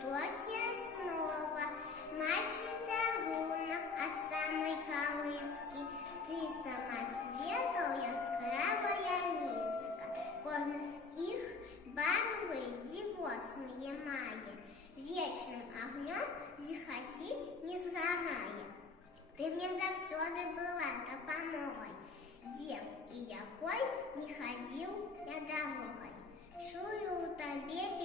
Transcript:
Токі основа, мачий дарунок от самой колыски. Ты самоцветов яскравая низка, корни их барвы дивосные мае, вечным огнем захотеть не сгорая. Ты мне завсёды была допомогой, дев і якой не ходил я дорогой. Чую у тебе